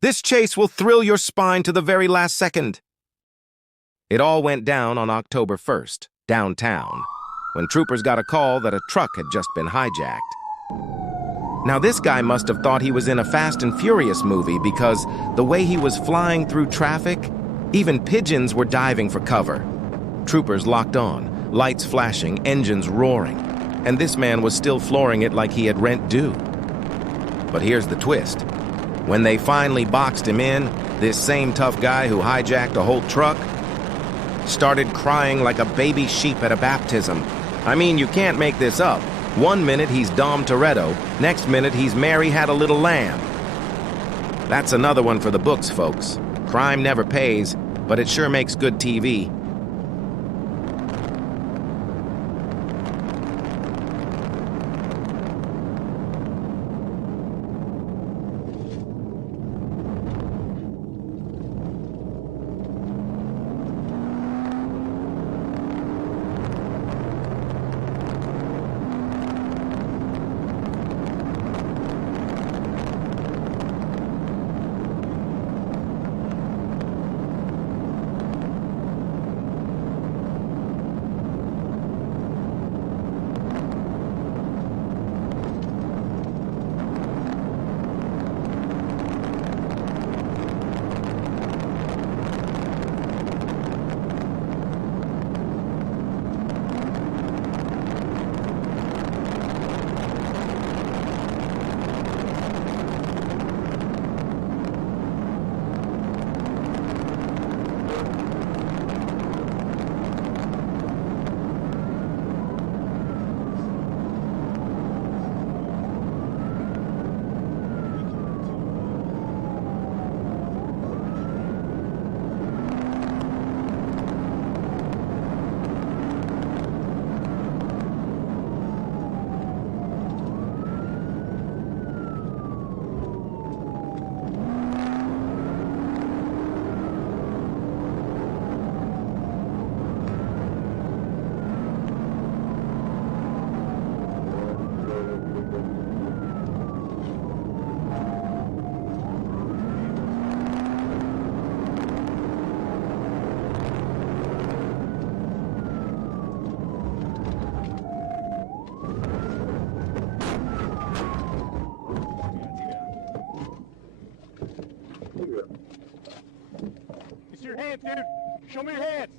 This chase will thrill your spine to the very last second. It all went down on October 1st, downtown, when troopers got a call that a truck had just been hijacked. Now, this guy must have thought he was in a Fast and Furious movie because the way he was flying through traffic, even pigeons were diving for cover. Troopers locked on, lights flashing, engines roaring, and this man was still flooring it like he had rent due. But here's the twist. When they finally boxed him in, this same tough guy who hijacked a whole truck started crying like a baby sheep at a baptism. I mean, you can't make this up. One minute he's Dom Toretto, next minute he's Mary Had a Little Lamb. That's another one for the books, folks. Crime never pays, but it sure makes good TV. It's your hands, dude. Show me your hands.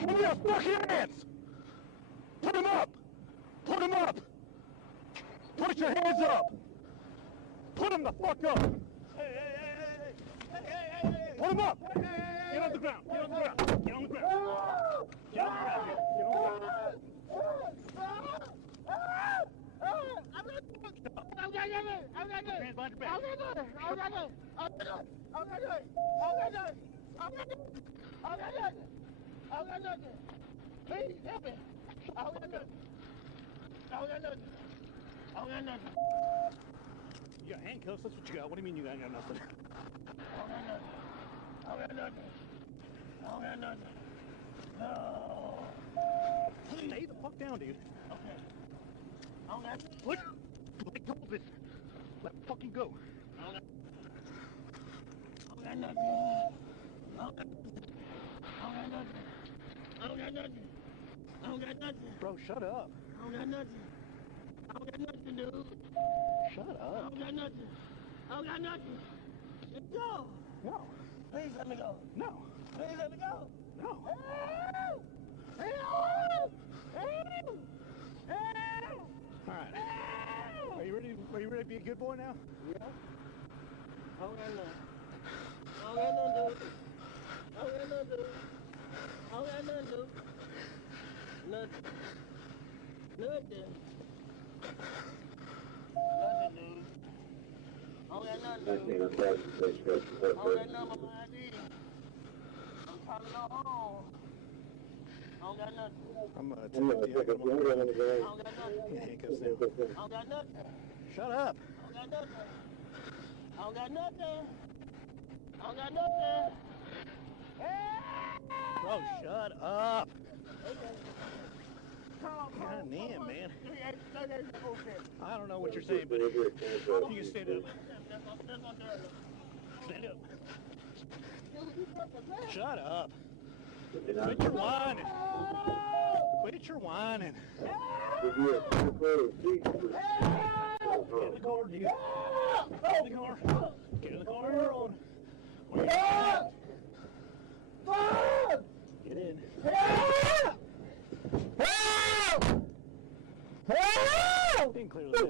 Show me your fucking hands. Put them up. Put them up. Put your hands up! Put them the fuck up! Hey! Put them up! Get on the ground! Get on the ground! Get on the ground! Get on the ground! Get on the ground! Please help me! I don't got nothing! I don't got nothing. You got handcuffs? That's what you got. What do you mean you ain't got nothing? I don't got nothing. No. Stay the fuck down, dude. Okay. I don't got nothing. What? Let go of it. Let it fucking go. I don't got nothing. I don't got nothing. Bro, shut up. I don't got nothing, dude. Shut up. I don't got nothing. Let go. No. Please let me go. No. Please let me go. No. All right. Are you ready to be a good boy now? Yeah. I don't got nothing, dude. Nothing. Nothing. Nothing, dude. I don't got nothing, dude. I don't got nothing on my ID. I'm trying to go home. I don't got nothing. I'm detective. I got one. I don't got nothing. Yeah, handcuffs now. I don't got nothing. Shut up. I don't got nothing. I don't got nothing. I don't got nothing. Bro, shut up. God damn, man. I don't know what you're saying, but you can stand up. Stand up. Shut up. Quit your whining. Quit your whining. Get in the car, dude. Get in the car. Get in the car and run. Where you at? Get in. You can clearly tell.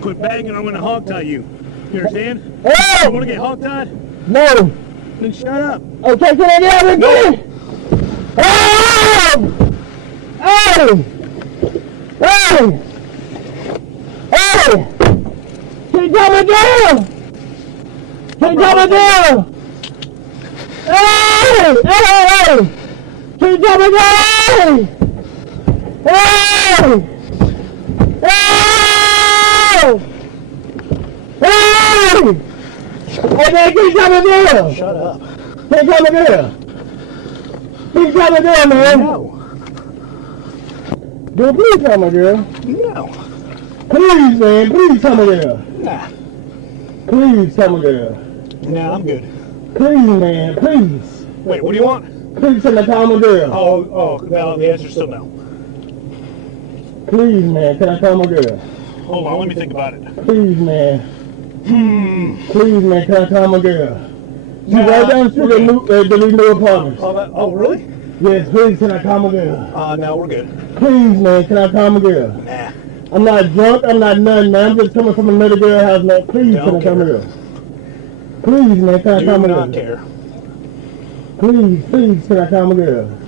Quit bagging, I'm gonna hog tie you. You understand? You wanna get hog tied? No. Then shut up. Okay, can I get out of here? Hey! Hey! Hey! Can you calm me down? Can you calm me down? Hey! Hey! Can you calm me down? Hey! Hey! Hey! Hey, man, can you calm me down? Shut up. Can you calm me down? Can you calm me down, man? No. Dude, please calm me down. No. Please, man, please calm me down. Nah. Please calm me down. Nah, I'm good. Please, man, please. Wait, what do you want? Please tell me calm me down. Oh, no, the answer's still no. Please, man, can I calm me down? Hold on, let me think about it. Please, man. Please, man, can I calm me down? She's right down the street at the new apartments. Oh, really? Yes, please, can I calm me down? No, we're good. Please, man, can I calm me down? Nah. I'm not drunk, I'm not nothing, man. I'm just coming from another girl's house, man. Please, can I calm me down? Please, man, can I calm me Do down? not care. Please, can I calm me down?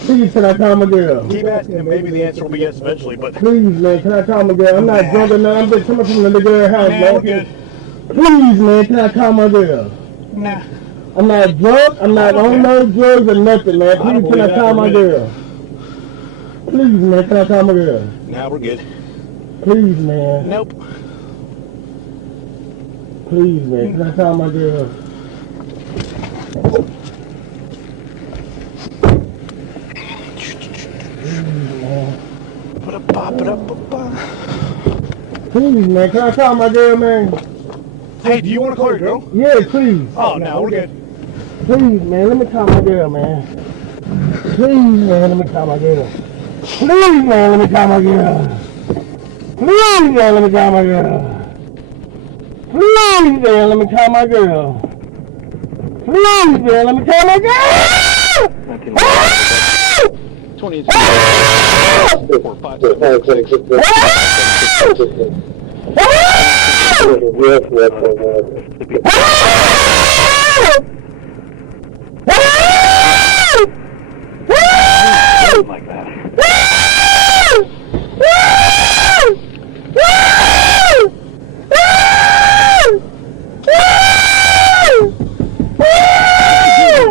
Please, can I calm me down? Keep asking him, maybe the answer will be yes eventually, but... Please, man, can I calm me down? I'm not drunk or nothing, I'm just coming from another girl's house, Nah, man. we're good. Please, man, can I calm me down? Nah. I'm not drunk, I'm not on no drugs or nothing, man. Please, can I calm my girl? Please, man, can I calm my girl? Nah, we're good. Please, man. Nope. Please, man, can I calm my girl? Please, man, can I call my girl, man? Hey, do you want to call your girl? Yeah, please. Oh, no, we're good. Please, man, let me call my girl, man. Please, man, let me call my girl. Please, man, let me call my girl. Please, man, let me call my girl. Please, man, let me call my girl. Please, man, let me call my girl. 20 Ah! 4, 5, 7, 6. Like that.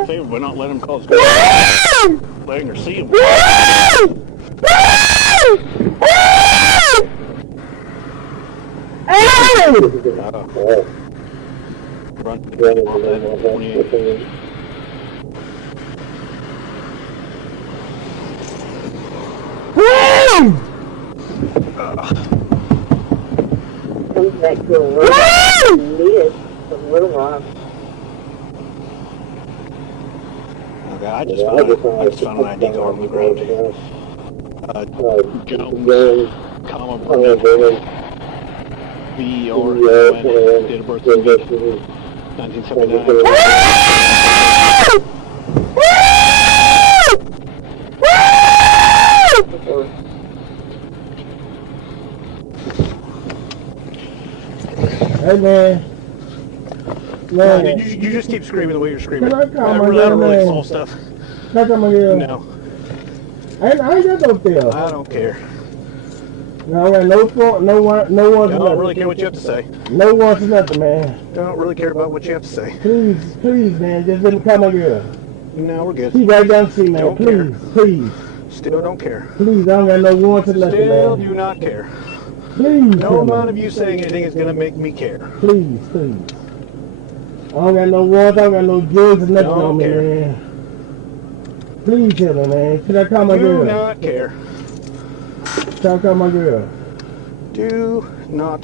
Favor by not letting him call his letting her see him. Run. Comes back to a little needed a little rough. Okay, I just found an ID card on the ground. Jones, comma, Burnett, V.E.R. date of birth 1979. Hey, man. No, you just keep screaming the way you're screaming. Can I call my I don't really man? solve stuff. Can I come here? No, I ain't got no feel. I don't care. No, I got no fault, no one, I don't really care what you have to say. No wants nothing, man. Don't really care about what you have to say. Please, man, just let me call my girl. No, we're good. She right down the street, man. Don't care. Please. Still don't care. Please, I don't got no wants or nothing, Still man. do not care. Please. No amount of you saying anything is going to make me care. Please. I don't got no wants, I don't got no drugs or nothing Don't on me, care. man. Please tell me, man. Should I call my Do girl? not care. Should I call my girl? Do not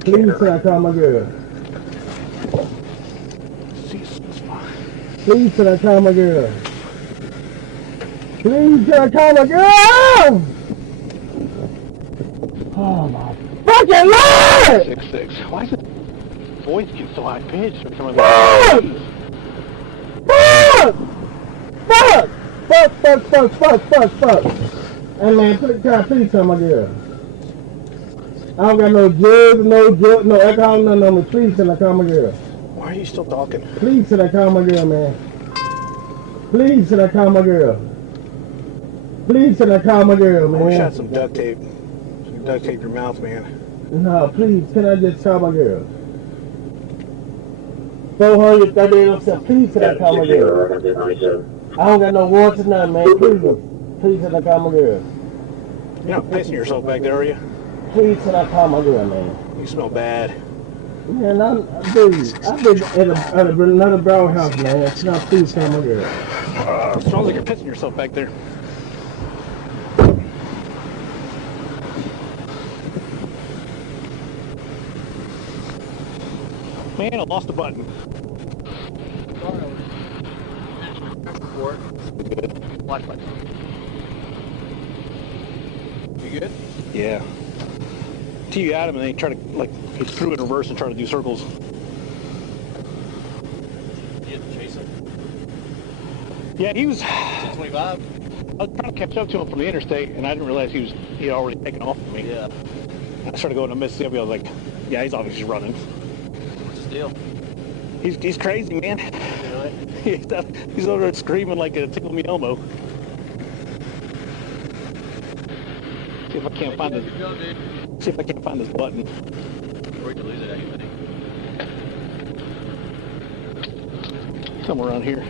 Please, care. should I call my girl? It's fine. Please, should I call my girl? Please, should I call my girl? Oh my fucking Lord! 6'6". Why is it voice get so high pitched? Fuck! Fuck! Hey man, please tell my girl. I don't got no drugs, no alcohol, nothing on me. Please tell I call my girl. Why are you still talking? Please tell I call my girl, man. Please tell I call my girl. Please tell I call my girl, I wish I man. had some duct tape. Some duct tape your mouth, man. No, please, can I just call my girl? 43807, please tell I call my girl. I don't got no wants or nothing, man. Please tell I call my girl. You're not pissing yourself back there, are you? Please tell I call my girl, man. You smell bad. Man, I've been at another brown house, man. Now please tell my girl. Smells like you're pissing yourself back there. Man, I lost the button. Watch button. You good? Yeah. TV at him and then he tried to, like, he threw it in reverse and tried to do circles. You had to chase him? Yeah, he was... 225? I was trying to catch up to him from the interstate and I didn't realize he had already taken off from me. Yeah. I started going to Mississippi, I was like, yeah, he's obviously running. What's the deal? He's crazy, man. Really? He's over there screaming like a Tickle Me Elmo. See if I can't find this. Go, dude. See if I can't find this button. Or we can lose it anyway. Somewhere around here.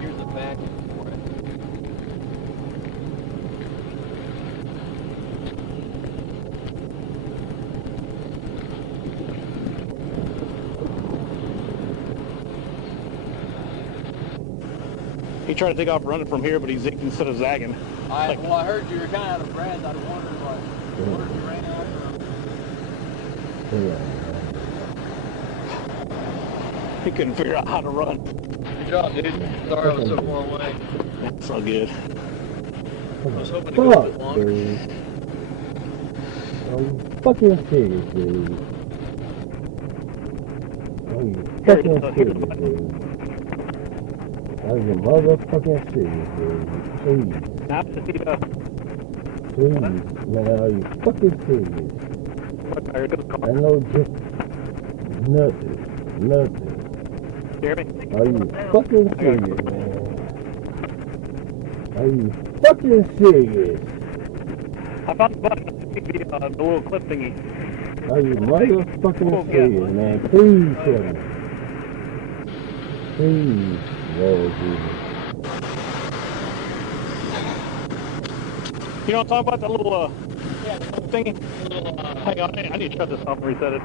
Here's the back for it. He tried to take off running from here, but he zigged instead of zagging. Well, I heard you were kind of out of breath. I was wondering what you ran after him. He couldn't figure out how to run. Good job, dude. Sorry I was so far away. That's all good. I was hoping to go a bit longer. Dude. Oh, you fucking serious, dude. Oh, you fucking serious, dude. Are you motherfucking serious, dude? Please. Now, to see Please, man, are you fucking serious? I know just nothing. Jeremy? Are you fucking serious, man? Are you fucking serious? I found the button on the TV, the little clip thingy. Are you motherfucking serious, man? Please tell me. Please, Lord Jesus. You don't talk about that little thingy? Hang on, I need to shut this off and reset it.